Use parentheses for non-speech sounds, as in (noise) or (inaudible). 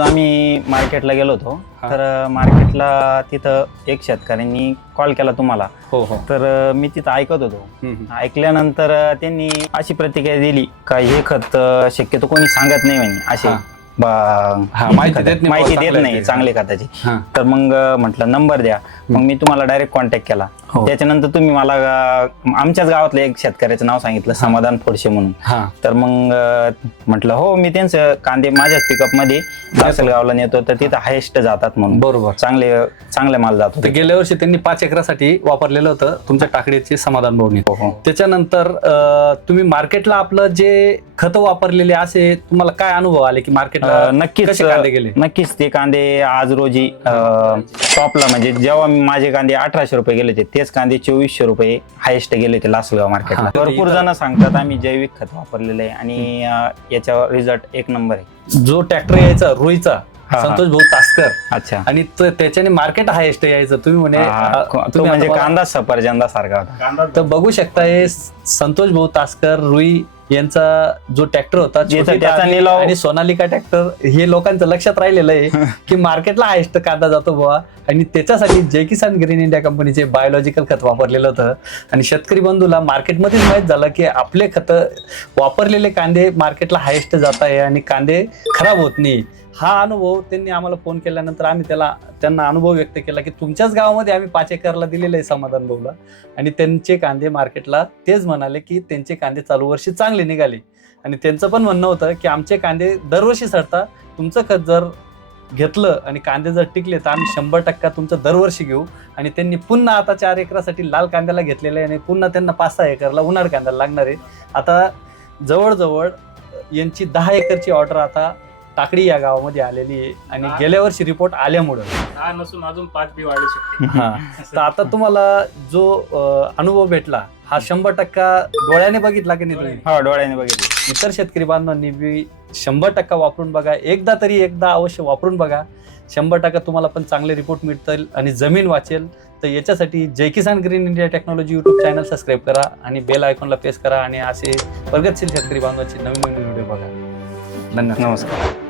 आम्ही मार्केटला गेलो होतो. तर मार्केटला तिथं एक शेतकऱ्यांनी कॉल केला तुम्हाला. हो हो. तर मी तिथं ऐकत होतो. ऐकल्यानंतर त्यांनी अशी प्रतिक्रिया दिली का हे खत शक्यतो कोणी सांगत नाही म्हणे. असे माहिती देत नाही चांगलं खताची. तर मग म्हटलं नंबर द्या. मग मी तुम्हाला डायरेक्ट कॉन्टॅक्ट केला. हो. त्याच्यानंतर तुम्ही मला अं, आमच्याच गावातलं एक शेतकऱ्याचं नाव सांगितलं समाधान फोडशे म्हणून. हा. तर मग अं, म्हटलं हो मी त्यांचं कांदे माझ्याच पिकअपमध्ये लासलगावला नेतो तर तिथं हायेस्ट जातात म्हणून. बरोबर. चांगले चांगले माल जातो तर गेल्या वर्षी त्यांनी पाच एकरासाठी वापरलेलं होतं तुमच्या टाकडीचे समाधान भावनी हो, हो. त्याच्यानंतर अं, तुम्ही मार्केटला आपलं जे खत वापरलेले असे तुम्हाला काय अनुभव आले की मार्केटला अं, नक्कीच कसे कांदे गेले? नक्कीच ते कांदे आज रोजी टॉपला म्हणजे जेव्हा मी- माझे कांदे अठराशे रुपये गेले होते तेच कांदे चोवीसशे रुपये हायेस्ट गेले होते लासलगाव मार्केटला. भरपूर जण सांगतात आम्ही जैविक खत वापरलेलं आहे आणि अं, याच्यावर रिझल्ट एक नंबर आहे. जो ट्रॅक्टर यायचा रुईचा हा. संतोष भाऊ तासकर. अच्छा. आणि त- त्याच्याने मार्केट हायेस्ट यायचं. तुम्ही म्हणे हा, तो तुम्ही म्हणजे आता कांदा सफरजंदा सारखा होता. तर बघू शकता हे संतोष भाऊ तासकर रुई यांचा जो ट्रॅक्टर होता ज्याचा- छोटी त्याचा टाली निलाव- आणि सोनालिका ट्रॅक्टर हे लोकांचं लक्षात राहिलेलं आहे की मार्केटला हायस्ट कांदा जातो बुवा. आणि त्याच्यासाठी जय किसान ग्रीन इंडिया कंपनीचे बायोलॉजिकल खत वापरलेलं होतं. आणि शेतकरी बंधूला मार्केटमध्येच माहीत झालं की आपले खत वापरलेले कांदे मार्केटला हायेस्ट जात आहे आणि कांदे खराब होत नाही. हा अनुभव त्यांनी आम्हाला फोन केल्यानंतर आम्ही त्याला त्यांना अनुभव व्यक्त केला की तुमच्याच गावामध्ये आम्ही पाच एकरला दिलेलं आहे समाधान भाऊला. आणि त्यांचे कांदे मार्केटला तेच म्हणाले की त्यांचे कांदे चालू वर्षी चांगले निघाले. आणि त्यांचं पण म्हणणं होतं की आमचे कांदे दरवर्षी सरता तुमचं खत जर घेतलं आणि कांदे जर टिकले तर आम्ही शंभर टक्का तुमचं दरवर्षी घेऊ. आणि त्यांनी पुन्हा आता चार एकरासाठी लाल कांद्याला घेतलेलं आहे आणि पुन्हा त्यांना पाच सहा एकरला उन्हाळ कांद्याला लागणार आहे. आता जवळजवळ यांची दहा एकरची ऑर्डर आता टाकडी या गावामध्ये आलेली आहे. आणि? गेल्या वर्षी रिपोर्ट आल्यामुळं. दहा नसून अजून पाच बी वाढू शकते (laughs) हा. तर आता तुम्हाला जो अं, अनुभव भेटला हा शंभर टक्का डोळ्याने बघितला की नाही तुम्ही? हो डोळ्याने बघितले. इतर शेतकरी बांधवांनी बी शंभर टक्का वापरून बघा. एकदा तरी एकदा अवश्य वापरून बघा. शंभर टक्का तुम्हाला पण चांगले रिपोर्ट मिळतील आणि जमीन वाचेल. तर याच्यासाठी Jai Kisan green India technology YouTube channel subscribe करा आणि बेल आयकॉनला प्रेस करा आणि असे प्रगतशील शेतकरी बांधवांचे नवीन नवीन व्हिडिओ बघा. धन्यवाद. नमस्कार.